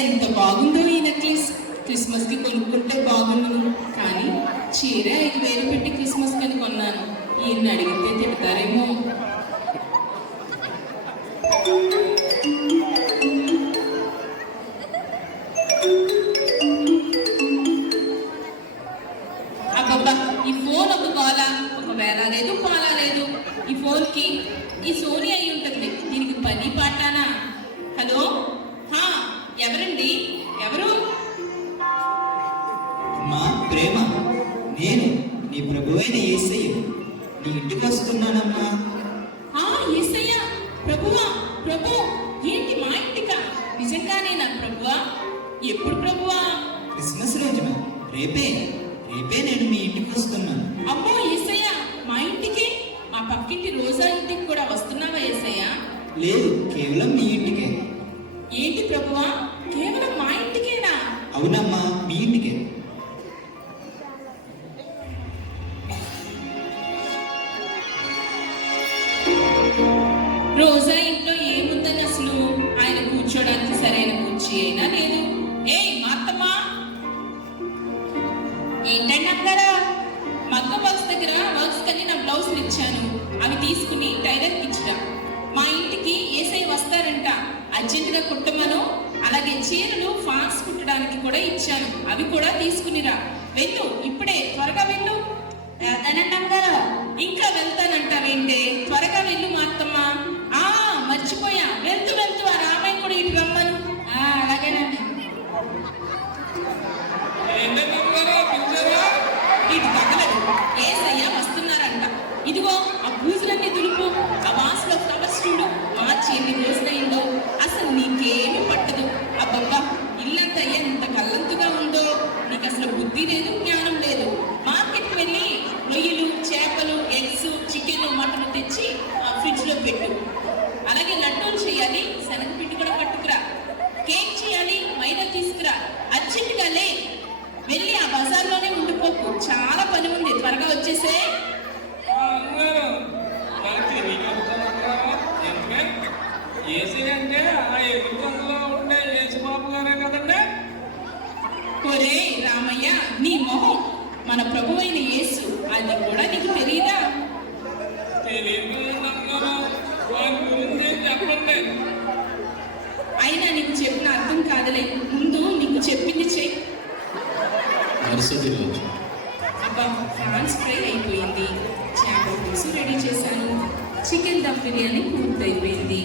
ఎంత బాగుందో ఈ నెక్లెస్. క్రిస్మస్కి కొనుక్కుంటే బాగుండు, కానీ చీర 5,000 పెట్టి క్రిస్మస్ కని కొన్నాను. ఈయన్ని అడిగితే తిడతారేమో. అబ్బబ్బా, ఈ ఫోన్ ఒక గోల, ఒక వేళ లేదు పాలా లేదు. ఈ ఫోన్కి ఈ సోనీ అయి ఉంటుంది, దీనికి పని పాటానా? హలో, ఎవరండి? ఎవరు? అమ్మా ప్రేమ, నేను నీ ప్రభువైన యేసయ్య నీ ఇంటికి వస్తున్నానమ్మా. యేసయ్య, ప్రభువా? ప్రభు ఏంటి మా ఇంటికా? నిజంగానే నా ప్రభువా? ఎప్పుడు ప్రభువా? క్రిస్మస్ రోజున రేపే నేను మీ ఇంటికి వస్తున్నాను. అమ్మో యేసయ్య, మా ఇంటికి? మా పక్కింటి రోజా ఇంటికి కూడా వస్తున్నావా యేసయ్య? లేదు, కేవలం మీ ఇంటికే. ఏంటి ప్రభువా, కేవలం మా ఇంటికేనా? అవునమ్మా, మీ ఇంటికే. రోజా ఇంట్లో ఏముందని అసలు? ఆయన కూర్చోడానికి సరైన కుర్చీ అయినా లేదు. మాతమ్మా, ఏంటండి అక్కడ? మగ్గ వర్క్స్ దగ్గర వర్క్స్ కని నా బ్లౌజులు ఇచ్చాను, అవి తీసుకుని టైలర్కి ఇచ్చిరా. మా ఇంటికి యేసయ్య వస్తారంట, అర్జెంటుగా కుట్టమను. అలాగే చీరలు ఫాల్స్ కుట్టడానికి కూడా ఇచ్చాను, అవి కూడా తీసుకునిరా. వెళ్ళు, ఇప్పుడే త్వరగా వెళ్ళు. వెళ్తానంటారా? ఇంకా వెళ్తానంటావేంటే? త్వరగా వెళ్ళు మాత్తమ్మా. మర్చిపోయా, వెళ్తూ ఆ రామయ్య కూడా ఇటు రమ్మను. అలాగేనండి. ఇటు తగలడు, యేసయ్య వస్తున్నారంట. ఇదిగో ఆ బూజులన్నీ దులుపు, ఆ వాసులో ఫ్లవర్స్ చూడు, మార్చి ఎన్ని రోజులైందో. అసలు నీకేమి పట్టదు. అబ్బబ్బా, ఇల్లంతా ఎంత కల్లంతుగా ఉందో. నీకు అసలు బుద్ధి లేదు, జ్ఞానం లేదు. మార్కెట్కి వెళ్ళి రొయ్యలు, చేపలు, ఎగ్స్, చికెన్, మటన్ తెచ్చి ఫ్రిడ్జ్ లో పెట్టు. అలాగే లడ్డూలు చేయాలి, శనగపిండి కూడా పట్టుకురా. కేక్ చేయాలి, మైదా తీసుకురా. అర్జెంటుగా లే, వెళ్ళి ఆ బజార్లోనే ఉండిపోకు. చాలా పని ఉంది, త్వరగా వచ్చేసే. ఒరే రామయ్య, నీ మొహం, మన ప్రభువైన యేసు, అది కూడా నీకు తెలియదా? అయినా నీకు చెప్పిన అర్థం కాదులే, ముందు నీకు చెప్పింది చెయ్యి. అబ్బా, ఫ్రాన్స్ ఫ్రై అయిపోయింది, చేపల పులుసు రెడీ చేశాను, చికెన్ దమ్ బిర్యానీ పూర్తయిపోయింది,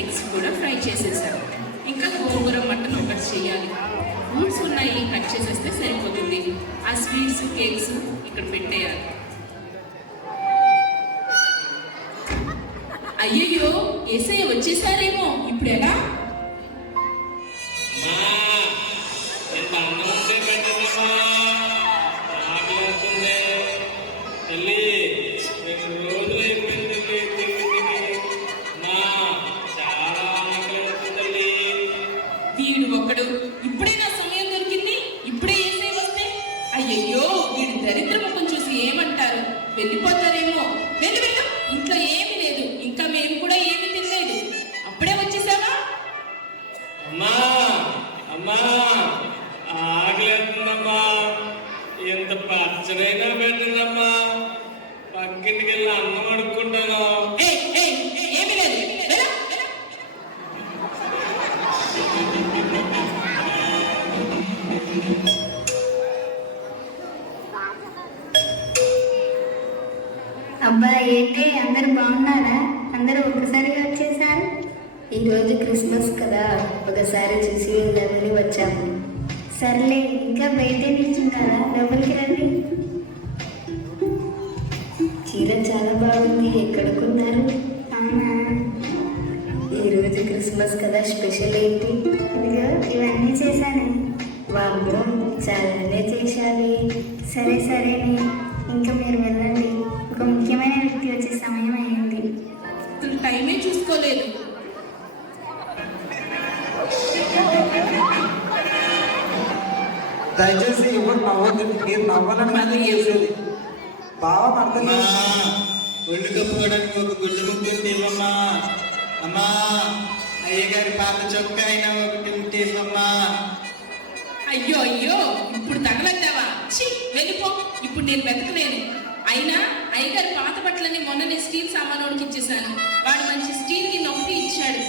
ఎగ్స్ కూడా ఫ్రై చేసేసాను. ఇంకా గోంగూర మటన్ ఒకటి చేయాలి. ఫ్రూట్స్ ఉన్నాయి, కట్ చేసేస్తే సరిపోతుంది. ఆ స్వీట్స్, కేక్స్ ఇక్కడ పెట్టేయాలి. అయ్యయ్యో, యేసయ్య వచ్చేసారేమో, ఇప్పుడు ఎలా? వీడు ఒకడు, ఇప్పుడే నా సమయం దొరికింది, ఇప్పుడే యేసయ్య వస్తే? అయ్యయ్యో, వీడు దరిద్ర ముఖం చూసి ఏమంటారు? వెళ్ళిపోతారేమో. వెళ్ళు వెళ్ళు, ఇంట్లో ఏమీ లేదు, ఇంకా మేము కూడా ఏమీ తినలేదు. అప్పుడే వచ్చేసావా? అమ్మా, ఆగలేదమ్మా, ఎంత పచ్చడైనా పెట్టదమ్మా, పక్కింటికి వెళ్ళి అన్నం అడుక్కుంటాను. ఏమీ లేదు, అబ్బా, ఏంటి అందరు బాగున్నారా? అందరూ ఒకసారిగా వచ్చేసారు. ఈరోజు క్రిస్మస్ కదా, ఒకసారి చూసి వెళ్దామని వచ్చాము. సర్లే, ఇంకా బయటే నిల్చుంటారా? లోపలికి రండి. చీర చాలా బాగుంది, ఎక్కడ కొన్నారు? అవునా, ఈరోజు క్రిస్మస్ కదా, స్పెషల్ ఏంటి? ఇదిగో ఇవన్నీ చేశాను. వాళ్ళు చాలానే చేశారు. సరేనే, ఇంకా మీరు వెళ్ళండి, ఒక ముఖ్యమైన వ్యక్తి వచ్చే సమయం అయింది. టైమే చూసుకోలేదు. దయచేసి ఎవరు నవ్వద్దు, మీరు నవ్వాలని చేసేది. బాగా అర్థం ఒళ్ళు కప్పుకోవడానికి ఒక గుడ్డ ముగ్గురు ఇవ్వమ్మా. అమ్మా, అయ్యగారి పాత చొక్కా అయినా ఒకటి ఉంటే ఇవ్వమ్మా. అయ్యో అయ్యో, ఇప్పుడు తగలడ్డావా? ఛీ, వెళ్ళిపో. ఇప్పుడు నేను వెతకలేను. అయినా అయ్యగారి పాత బట్టలని మొన్ననే స్టీల్ సామానుడికి ఇచ్చేసాను. వాడు మంచి స్టీల్ కి నొప్పి ఇచ్చాడు.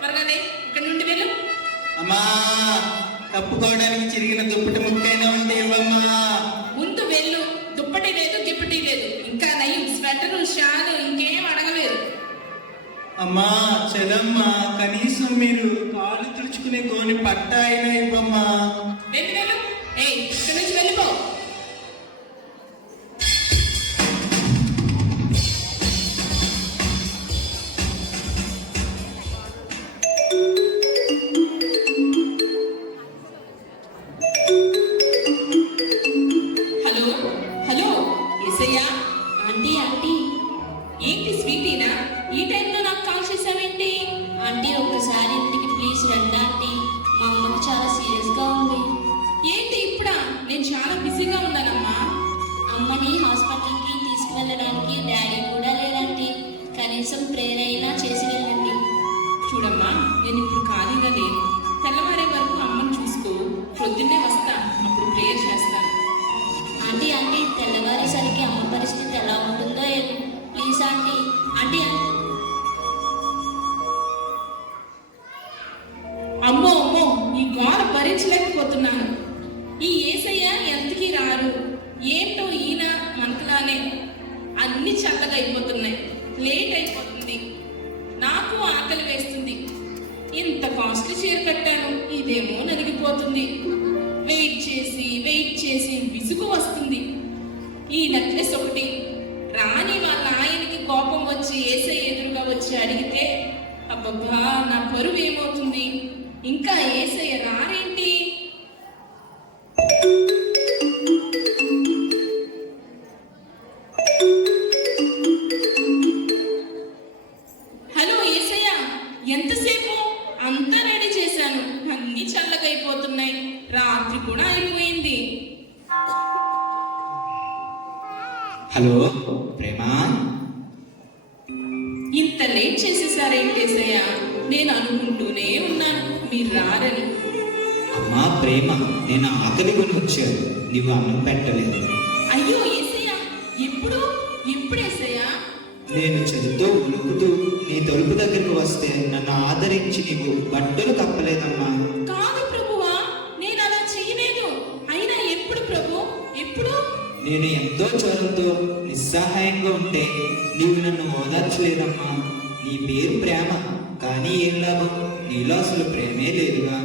త్వరగానే ఇక్కడ నుండి వెళ్ళు. అమ్మా, కప్పుకోవడానికి చిరిగిన దుప్పటి ముక్కైనా ఉంటే ఇవ్వమ్మా. ముందు వెళ్ళు. దుప్పటి లేదు, గిప్పటి లేదు. ఇంకా నయ్యం స్వెటరు, షాలు ఇంకేం అడగలేదు. అమ్మా చదమ్మా, కనీసం మీరు కాళ్ళు తుడుచుకునే గోని పట్ట అయినా ఇవ్వమ్మా. వెళ్ళు వెళ్ళు. ఇక్కడ నుంచి వెళ్ళిపో. హలో హలో, ఏసయ్యా. ఆంటీ ఆంటీ ఏంటి స్వీటీనా? ఈ టైంలో నాకు కాల్ చేసావేంటి? ఆంటీ ఒక్కసారి ఇంటికి ప్లీజ్ రండి ఆంటీ. మా అమ్మకి చాలా సీరియస్గా ఉంది. ఏంటి ఇప్పుడా? నేను చాలా బిజీగా ఉన్నానమ్మా. అమ్మని హాస్పిటల్కి తీసుకువెళ్ళడానికి డాడీ కూడా లేరంటీ. కనీసం ప్రేయర్ అయినా చేసి వెళ్ళండి. చూడమ్మా, నేను ఇప్పుడు ఖాళీగా లేను. తెల్లవారే వరకు అమ్మని చూసుకో. పొద్దున్నే వస్తా, అప్పుడు ప్రేయర్ చేస్తాను. ఆంటీ ఆంటీ తెల్లవారేసరికి అమ్మ పరిస్థితి ఎలా ఉంటుందో ఏమో. Please aunty aunty. అమ్మో అమ్మో, ఈ గోల భరించలేకపోతున్నాను. ఈ ఏసయ్య ఎంతకీ రారు. ఏంటో ఈయన మనకులానే అన్ని చల్లగా అయిపోతున్నాయి. లేట్ అయిపోతుంది. నాకు ఆకలి వేస్తుంది. ఇంత కాస్ట్లీ చీర కట్టాను, ఇదేమో నలిగిపోతుంది. వెయిట్ చేసి విసుగు వస్తుంది. ఈ నెక్లెస్ ఒకటి రాని వాళ్ళ ఆయనకి కోపం వచ్చి ఏసయ్య ఎదురుగా వచ్చి అడిగితే అబ్బబ్బా, నా పరువు ఏమవుతుంది? ఇంకా ఏసయ్య రారేంటి? హలో ఏసయ్య, ఎంతసేపు? అంతా రెడీ చేశాను, అన్ని చల్లగైపోతున్నాయి. రాత్రి కూడా అయిపోయింది. హలో ప్రేమా, ఇంత లేట్ చేసేసారేంటి ఏసయ్య? నేను అనుకుంటూనే ఉన్నాను మీరు రారని. అమ్మా ప్రేమ, నేను ఆకలి కొని వచ్చాను, నువ్వు అన్నం పెట్టలేదు. అయ్యో ఏసయ్య, ఎప్పుడు ఏసయ్య? నేను చదువుతూ ఉలుకుతూ నీ తలుపు దగ్గరకు వస్తే నన్ను ఆదరించి నీవు బట్టలు కప్పలేదమ్మా. కాదు ప్రభువా, నేను అలా చేయలేదు. అయినా ఎప్పుడు ప్రభు, ఎప్పుడు? నేను ఎంతో జ్వరంతో నిస్సహాయంగా ఉంటే నీవు నన్ను ఓదార్చలేదమ్మా. నీ పేరు ప్రేమ, కానీ ఏం లాభం? నీలో అసలు ప్రేమే లేదుగా.